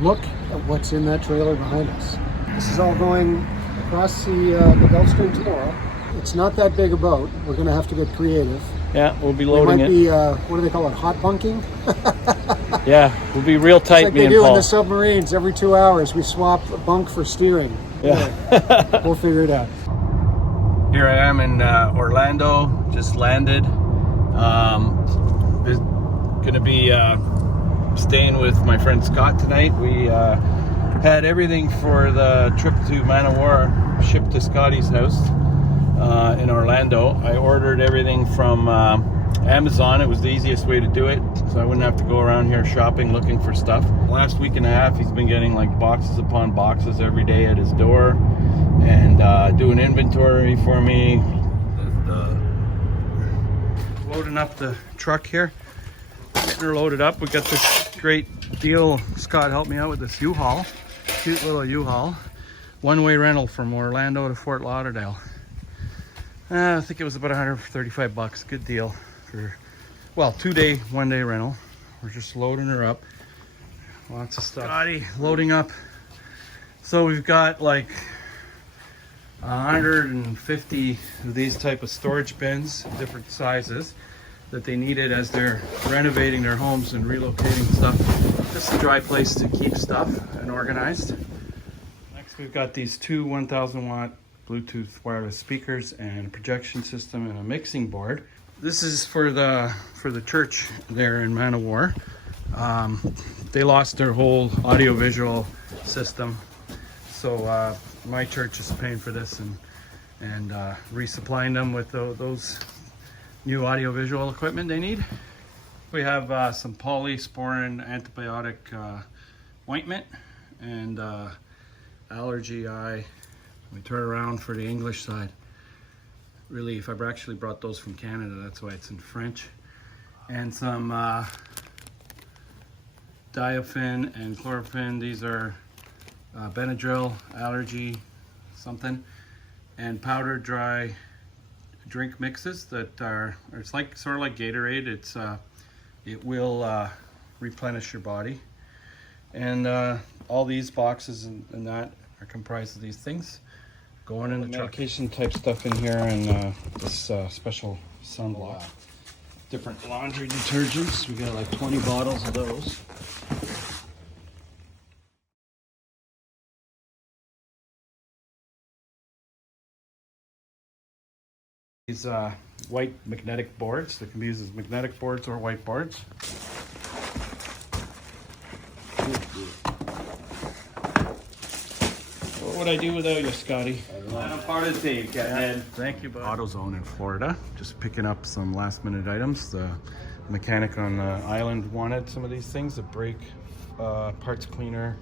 look at what's in that trailer behind us. This is all going across the Gulf Stream tomorrow. It's not that big a boat. We're going to have to get creative. Yeah, we'll be loading it. We might be, what do they call it, hot bunking? Yeah, we'll be real tight, like me they and do Paul. in the submarines. Every 2 hours, we swap a bunk for steering. Yeah. We'll figure it out. Here I am in Orlando, just landed. Gonna be staying with my friend Scott tonight. We had everything for the trip to Manowar shipped to Scotty's house in Orlando. I ordered everything from Amazon. It was the easiest way to do it, so I wouldn't have to go around here shopping looking for stuff. Last week and a half he's been getting like boxes upon boxes every day at his door and doing inventory for me. Loading up the truck here, getting her loaded up. We got this great deal. Scott helped me out with this U-Haul, cute little U-Haul, one-way rental from Orlando to Fort Lauderdale. I think it was about 135 bucks. Good deal for, well, 2-day, 1-day rental. We're just loading her up. Lots of stuff. Scotty loading up. So we've got like 150 of these type of storage bins, different sizes, that they needed as they're renovating their homes and relocating stuff. Just a dry place to keep stuff and organized. Next we've got these two 1000 watt Bluetooth wireless speakers and a projection system and a mixing board. This is for the church there in Manowar. They lost their whole audio-visual system, so my church is paying for this and resupplying them with those new audio-visual equipment they need. We have some polysporin antibiotic ointment and allergy eye. We turn around for the English side. Relief. I've actually brought those from Canada, that's why it's in French. And some diaphin and chlorophene. These are Benadryl, allergy, something, and powdered dry drink mixes that are, it's like sort of like Gatorade. It's it will replenish your body, and all these boxes and that are comprised of these things going in the truck. Medication type stuff in here, and this special sunblock. Wow. Different laundry detergents. We got like 20 bottles of those. These white magnetic boards that can be used as magnetic boards or white boards. What would I do without you, Scotty? I'm part of the team, Captain. Thank you, bud. AutoZone in Florida. Just picking up some last minute items. The mechanic on the island wanted some of these things: a brake parts cleaner,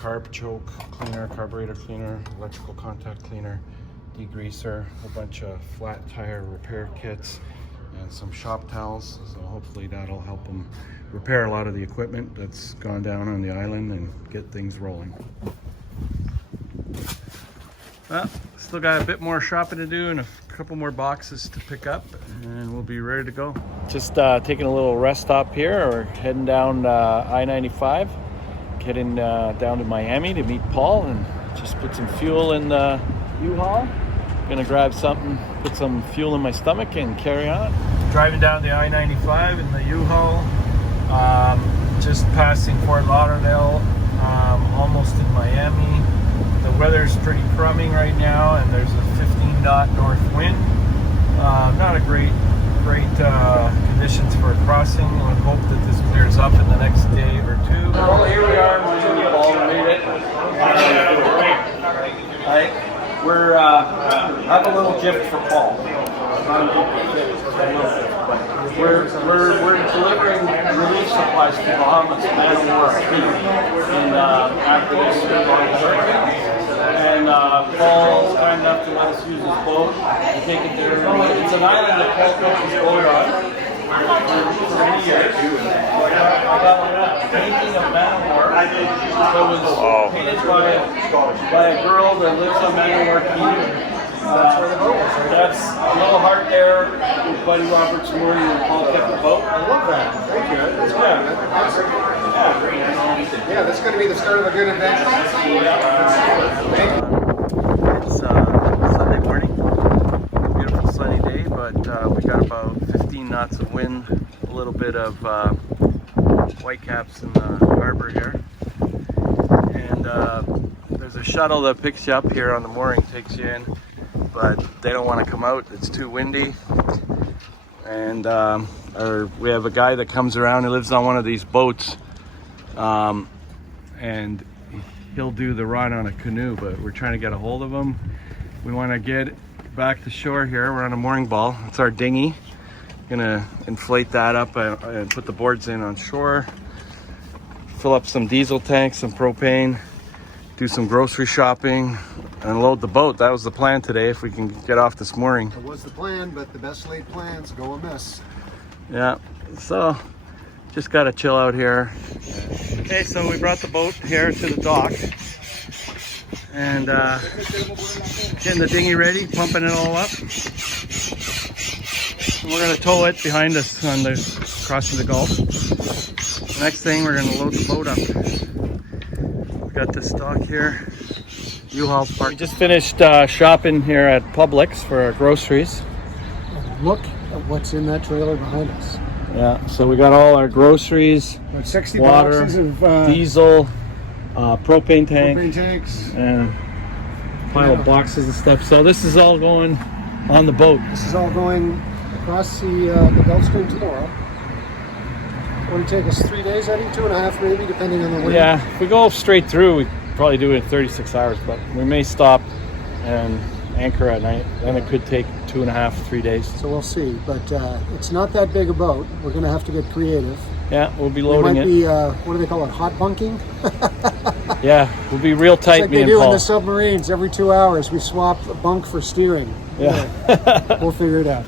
carb choke cleaner, carburetor cleaner, electrical contact cleaner, degreaser, a bunch of flat tire repair kits, and some shop towels. So hopefully that'll help them repair a lot of the equipment that's gone down on the island and get things rolling. Well, still got a bit more shopping to do and a couple more boxes to pick up, and we'll be ready to go. Just taking a little rest stop here. We're heading down I-95, heading down to Miami to meet Paul and just put some fuel in the U-Haul. Gonna grab something, put some fuel in my stomach and carry on. Driving down the I-95 in the U-Haul, just passing Fort Lauderdale, almost in Miami. The weather's pretty crummy right now, and there's a 15 knot north wind. Not a great conditions for a crossing. I would hope that this clears up in the next day or two. Well, here we are, Paul made it. We're I have a little gift for Paul. We're delivering relief supplies to Bahamas, Manowar and after this hurricane. And Paul's kind enough to let us use his boat and take it there. It's an island that Paul built his boat on for many years. I got a painting of Manowar that was painted by a girl that lives on Manowar Key. That's a little heart there with Buddy Roberts Moore and Paul kept the boat. I love that. Thank you. That's good. Yeah, this is going to be the start of a good adventure. It's Sunday morning. Beautiful sunny day, but we got about 15 knots of wind, a little bit of whitecaps in the harbor here. And there's a shuttle that picks you up here on the mooring, takes you in, but they don't want to come out. It's too windy. And we have a guy that comes around, he lives on one of these boats, and he'll do the run on a canoe, but we're trying to get a hold of him. We want to get back to shore here. We're on a mooring ball. It's our dinghy. Gonna inflate that up and put the boards in on shore, fill up some diesel tanks, some propane, do some grocery shopping, and load the boat. That was the plan today, if we can get off this mooring. It was the plan, but the best laid plans go amiss. Yeah, so just gotta chill out here. Okay, so we brought the boat here to the dock and getting the dinghy ready, pumping it all up. And we're gonna tow it behind us on the crossing the Gulf. Next thing, we're gonna load the boat up. We got this dock here. U-Haul's parked. We just finished shopping here at Publix for our groceries. Look at what's in that trailer behind us. Yeah, so we got all our groceries, About 60 water, boxes of diesel, propane tank, propane tanks. and a pile of boxes and stuff. So this is all going on the boat. This is all going across the Gulf Stream tomorrow. It would take us 3 days, I think, 2.5 maybe, depending on the wind. Yeah, if we go straight through, we probably do it in 36 hours, but we may stop and anchor at night. Then it could take 2.5, 3 days. So we'll see, but it's not that big a boat. We're going to have to get creative. Yeah, we'll be We loading might it. be, what do they call it, hot bunking? Yeah, we'll be real tight, Like me they and do in Paul. the submarines. Every 2 hours, we swap a bunk for steering. Yeah. We'll figure it out.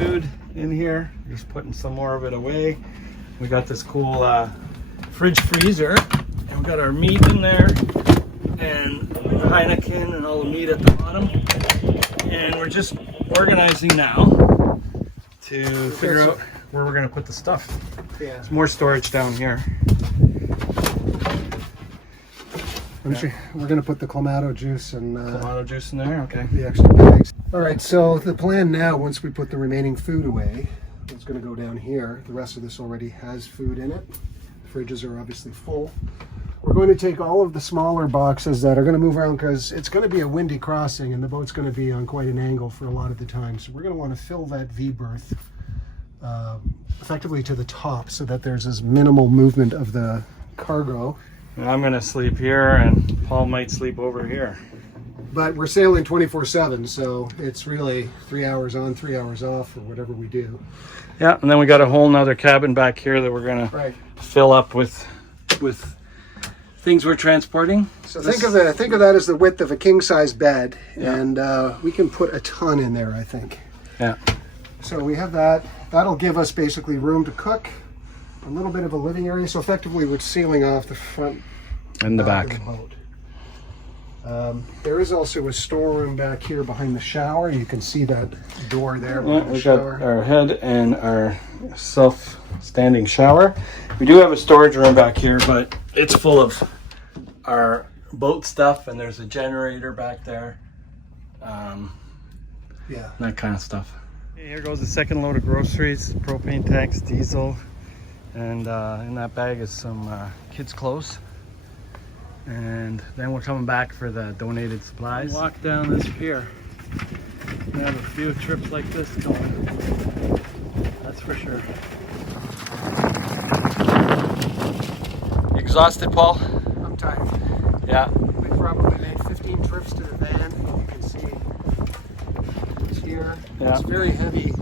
Food in here, just putting some more of it away. We got this cool fridge freezer, and we got our meat in there, and the Heineken and all the meat at the bottom. And we're just organizing now to figure out where we're gonna put the stuff. Yeah. There's more storage down here. We're going to put the Clamato juice and Tomato juice in there, okay. the extra bags. All right, so the plan now, once we put the remaining food away, it's going to go down here. The rest of this already has food in it. The fridges are obviously full. We're going to take all of the smaller boxes that are going to move around because it's going to be a windy crossing and the boat's going to be on quite an angle for a lot of the time. So we're going to want to fill that V-berth effectively to the top so that there's as minimal movement of the cargo. And I'm gonna sleep here, and Paul might sleep over here. But we're sailing 24/7, so it's really 3 hours on, 3 hours off, or whatever we do. Yeah, and then we got a whole nother cabin back here that we're gonna fill up with things we're transporting. So think of that as the width of a king-size bed, and we can put a ton in there, I think. Yeah. So we have that. That'll give us basically room to cook, a little bit of a living area. So effectively, we're sealing off the front and the of back. the boat. There is also a storeroom back here behind the shower. You can see that door there. Yeah, behind the we got shower. our head and our self-standing shower. We do have a storage room back here, but it's full of our boat stuff, and there's a generator back there. Yeah. That kind of stuff. Okay, here goes the second load of groceries, propane tanks, diesel, and in that bag is some kids' clothes. And then we're coming back for the donated supplies. Walk down this pier. We have a few trips like this going. That's for sure. You exhausted, Paul? I'm tired. Yeah. We probably made 15 trips to the van. You can see it's here. Yeah. It's very heavy.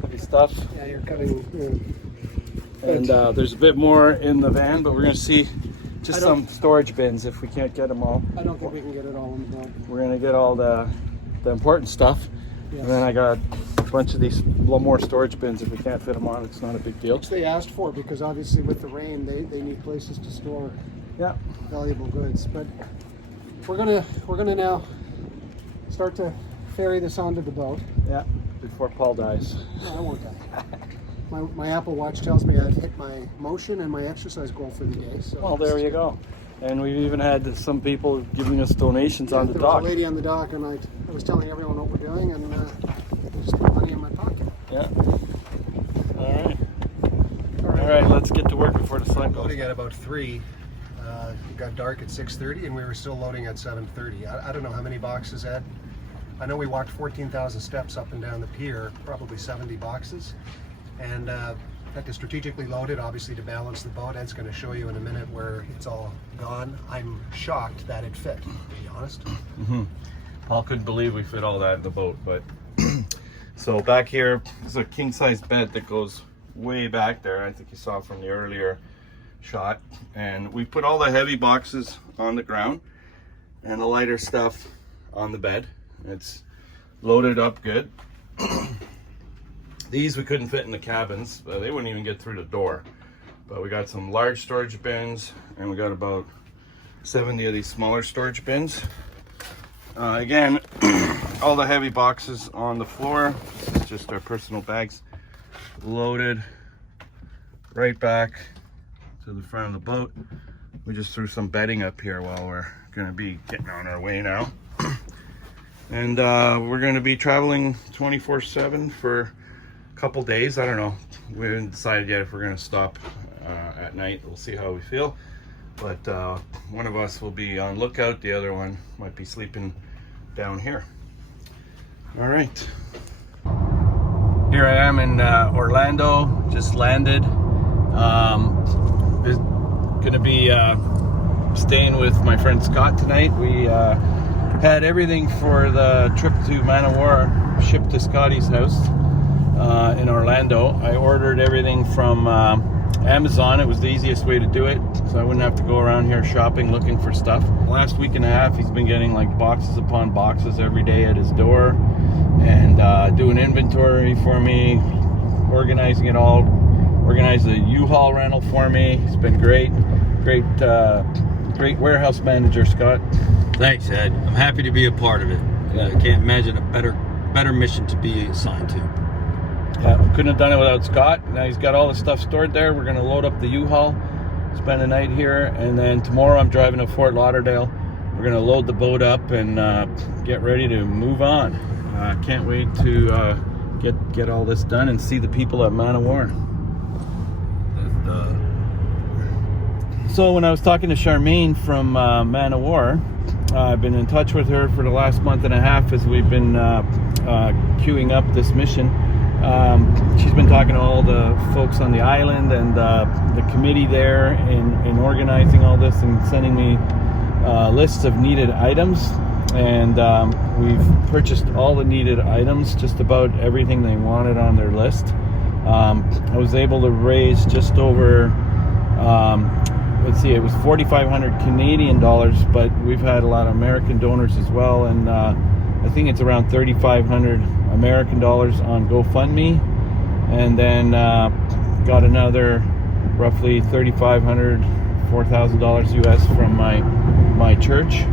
Heavy stuff. Yeah, you're cutting. And there's a bit more in the van, but we're going to see just some storage bins if we can't get them all. I don't think we can get it all in the boat. We're going to get all the important stuff. Yes. And then I got a bunch of these little more storage bins. If we can't fit them on, it's not a big deal. Which they asked for because obviously with the rain, they need places to store valuable goods. But we're gonna now start to ferry this onto the boat. Yeah. before Paul dies. No, I won't die. My Apple Watch tells me I've hit my motion and my exercise goal for the day. So Well, there you go. And we've even had some people giving us donations on the there was dock. a lady on the dock, and I was telling everyone what we're doing, and just put money in my pocket. Yeah. All right, let's get to work before the sun goes. Loading at about 3. It got dark at 6:30, and we were still loading at 7:30. I don't know how many boxes, Ed. I know we walked 14,000 steps up and down the pier, probably 70 boxes. And had to strategically load it, obviously, to balance the boat. Ed's going to show you in a minute where it's all gone. I'm shocked that it fit, to be honest. Paul couldn't believe we fit all that in the boat, but so back here is a king-size bed that goes way back there. I think you saw from the earlier shot, and we put all the heavy boxes on the ground and the lighter stuff on the bed. It's loaded up good. These we couldn't fit in the cabins. They wouldn't even get through the door. But we got some large storage bins, and we got about 70 of these smaller storage bins. Again, all the heavy boxes on the floor. This is just our personal bags loaded right back to the front of the boat. We just threw some bedding up here while we're going to be getting on our way now. And we're going to be traveling 24/7 for a couple days. I don't know. We haven't decided yet if we're going to stop at night. We'll see how we feel. But one of us will be on lookout. The other one might be sleeping down here. All right. Here I am in Orlando. Just landed. Going to be staying with my friend Scott tonight. We had everything for the trip to Manowar shipped to Scotty's house in Orlando. I ordered everything from Amazon. It was the easiest way to do it, so I wouldn't have to go around here shopping looking for stuff. Last week and a half he's been getting like boxes upon boxes every day at his door, and doing inventory for me, organizing it all, organized a U-Haul rental for me. It's been great warehouse manager, Scott. Thanks, Ed. I'm happy to be a part of it. Yeah. I can't imagine a better mission to be assigned to. Yeah, couldn't have done it without Scott. Now he's got all the stuff stored there. We're going to load up the U-Haul, spend the night here, and then tomorrow I'm driving to Fort Lauderdale. We're going to load the boat up and get ready to move on. Can't wait to get all this done and see the people at Manowar. So when I was talking to Charmaine from Manowar, I've been in touch with her for the last month and a half as we've been queuing up this mission. She's been talking to all the folks on the island and the committee there in organizing all this and sending me lists of needed items. And we've purchased all the needed items, just about everything they wanted on their list. I was able to raise just over, let's see, it was 4,500 Canadian dollars, but we've had a lot of American donors as well, and I think it's around 3,500 American dollars on GoFundMe, and then got another roughly 3,500, $4,000 US from my church,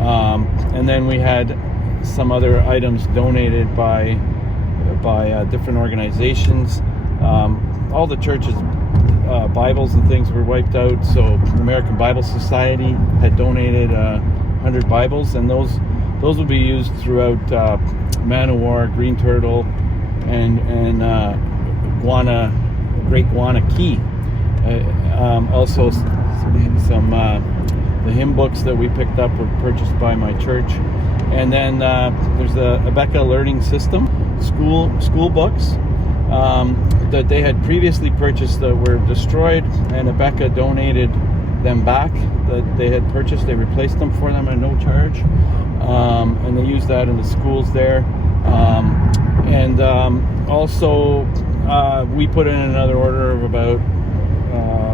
and then we had some other items donated by different organizations. All the churches' Bibles and things were wiped out, so the American Bible Society had donated 100 Bibles, and those will be used throughout Manowar, Green Turtle, and Great Guana Key. Also, some the hymn books that we picked up were purchased by my church, and then there's the Abeka Learning System school books that they had previously purchased that were destroyed, and Abeka donated them back that they had purchased. They replaced them for them at no charge, and they used that in the schools there. And also we put in another order of about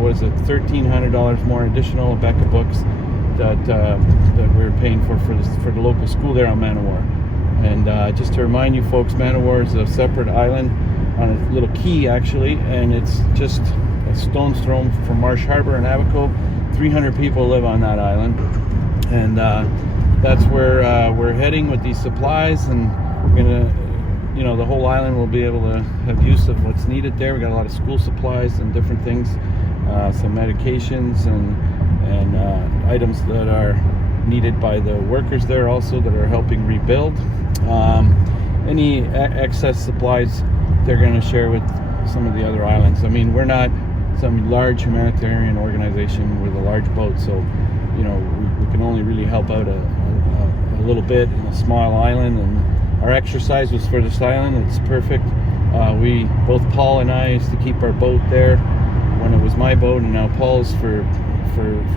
$1,300 more additional Abeka books that we were paying for the local school there on Manowar. And just to remind you folks, Manowar is a separate island on a little key actually, and it's just a stone's throw from Marsh Harbor and Abaco. 300 people live on that island, and that's where we're heading with these supplies, and we're gonna you know, the whole island will be able to have use of what's needed there. We got a lot of school supplies and different things, some medications and items that are needed by the workers there also that are helping rebuild. Any excess supplies they're going to share with some of the other islands. I mean, we're not some large humanitarian organization with a large boat, so you know, we can only really help out a little bit in a small island. And our exercise was for this island. It's perfect. Both Paul and I used to keep our boat there when it was my boat, and now Paul's for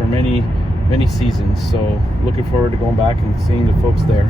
many seasons. So looking forward to going back and seeing the folks there.